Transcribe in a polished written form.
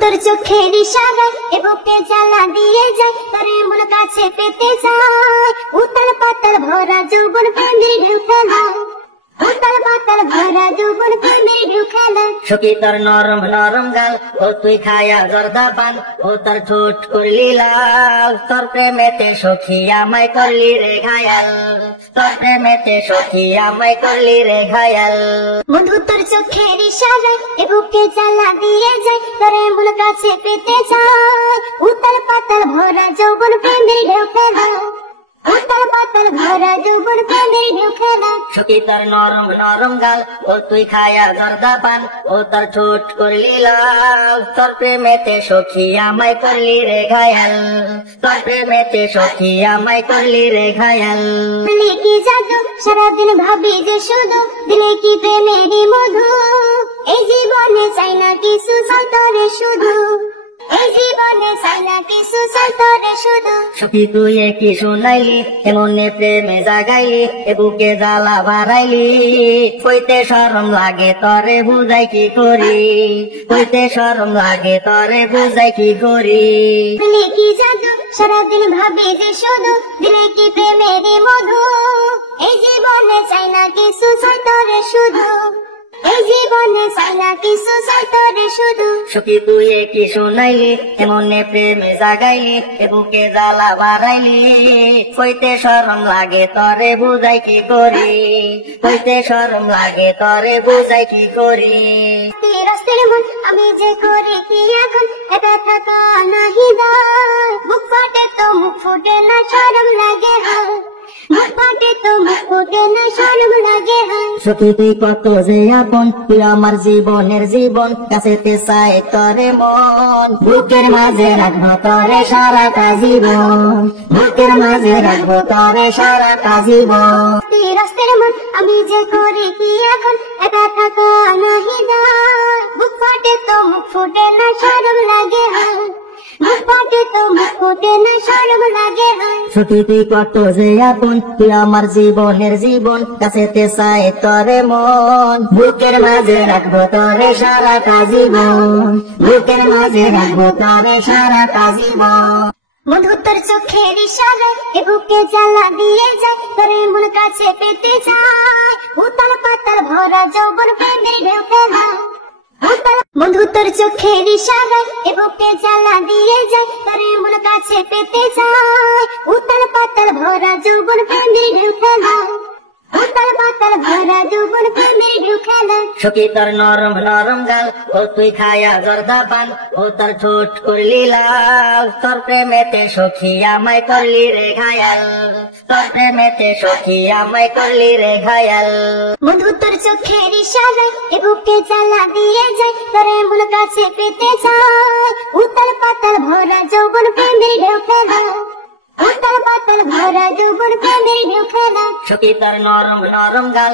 তোর চোখের ইশারায় এ বুকে জ্বালা দিয়ে যায়, তোরে মন কাছে পেতে চায়। উতাল পাতাল ভরা যৌবন প্রেমের ঢেউ খেলায়, উতাল পাতাল ভরা যৌবন প্রেমের ঢেউ খেলায়। সখী তোর নরম নরম গাল, ও তুই খায়া জর্দা পান, ও তোর ঠোঁট করলি লাল। তোর প্রেমেতে সখী আমায় করলি রে ঘায়াল, তোর প্রেমেতে সখী আমায় করলি রে ঘায়াল। বন্ধু তোর চোখের ইশারায় এ বুকে জ্বালা দিয়ে যায়, তোরে মন কাছে পেতে চায়। উতাল পাতাল ভরা যৌবন প্রেমের ঢেউ খেলায়, উতাল পাতাল ভরা যৌবন প্রেমের ঢেউ খেলায়। সখী তোর নরম নরম গাল, ও তুই খায়া জর্দা পান, ও তোর ঠোঁট করলি লাল। তোর প্রেমেতে সখী আমায় করলি রে ঘায়াল, তোর প্রেমেতে সখী আমায় করলি রে ঘায়াল। দিলে কি জাদু সারাদিন ভাবি যে শুধু, দিলে কি প্রেমেরই মধু। এই জীবনে চাই না কিছু চাই তোরে শুধু, এই জীবনে চাই না কিছু চাই তোরে শুধু। সখী তুই কি শোনাইলি, এমনে প্রেমে জাগাইলি, এ বুকে জ্বালা বাড়াইলি। কইতে শরম লাগে তরে বুঝাই কি করি, কইতে শরম লাগে তরে বুঝাই কি করি। দিলে কি জাদু সারাদিন ভাবি যে শুধু, দিলে কি প্রেমেরই মধু। এই জীবনে চাই না কিছু চাই তোরে শুধু, এই জীবনে চাই না কিছু চাই তোরে শুধু। সখী তুই কি শোনাইলি, এমনে প্রেমে জাগাইলি, এ বুকে জ্বালা বাড়াইলি। কইতে শরম লাগে তরে বুঝাই কি করি, কইতে শরম লাগে তরে বুঝাই কি করি। রাস্তের মন আমি যে করি কি এখন, এটা থাকা নাহি দায়। বুক ফাটে তো মুখ ফুটে না শরম লাগে হায়, বুক ফাটে তো মুখ ফুটে না শরম লাগে হায়। সখী তুই কত যে আপন, তুই আমার জীবনের জীবন, কাছেতে চাই তরে মন। বুকের মাঝে রাখবো তরে সারাটা জীবন, বুকের মাঝে রাখবো তরে সারাটা জীবন। রাস্তের মন আমি যে করি কি এখন, এটা থাকা নাহি দায়। বুক ফাটে তো মুখ ফুটে না শরম লাগে হায়, বুক ফাটে তো মুখ ফুটে না শরম লাগে হায়। সখী তুই কত যে আপন, তুই আমার জীবনের জীবন, কাছেতে চাই তরে মন। বুকের মাঝে রাখবো তরে সারাটা জীবন, বুকের মাঝে রাখবো তরে সারাটা জীবন। বন্ধু তোর চোখের ইশারায় এ বুকে জ্বালা দিয়ে যায়, তোরে মন কাছে পেতে চায়। উতাল পাতাল ভরা যৌবন প্রেমের ঢেউ খেলায়, বন্ধু তোর চোখের ইশারায় এ বুকে জ্বালা দিয়ে যায়, তোরে মন কাছে পেতে চায়। উতাল পাতাল ভরা যৌবন প্রেমের ঢেউ খেলায়, উতাল পাতাল ভরা যৌবন প্রেমের ঢেউ খেলায়। সখী তোর নরম নরম গাল, ও তুই খায়া জর্দা পান, ও তোর ঠোঁট করলি লাল। তোর প্রেমেতে সখী আমায় করলি রে ঘায়াল, তোর প্রেমেতে সখী আমায় করলি রে ঘায়াল। বন্ধু তোর চোখের ইশারায় এ বুকে জ্বালা দিয়ে যায়, তোরে মন কাছে পেতে চায়। উতাল পাতাল ভরা যৌবন প্রেমের ঢেউ খেলায়, উতাল পাতাল ভরা যৌবন প্রেমের ঢেউ খেলায়। সখী তোর নরম নরম গাল,